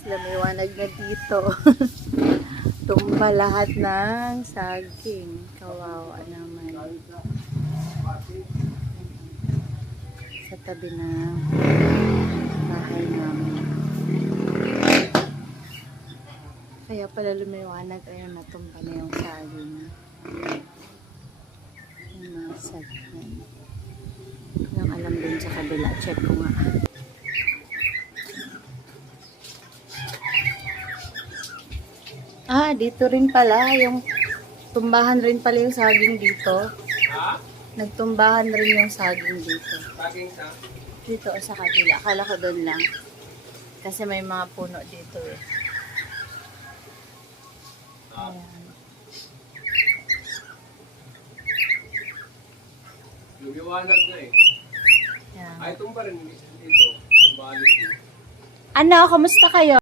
Lumiwanag na dito. Tumba lahat ng saging. Kawawa naman. Sa tabi ng bahay namin. Kaya pala lumiwanag. Ayun, natumba na yung saging. Yung mga saging. Nang alam din sa kabila. Check ko nga. Dito rin pala. Yung tumbahan rin pala yung saging dito. Ha? Nagtumbahan rin yung saging dito. Saging sa? Dito sa kabila. Akala ko doon lang. Kasi may mga puno dito eh. Ayan. Lumiwanag na eh. Ayan. Ay, itong pa rin dito. Balik. Ano, kamusta kayo?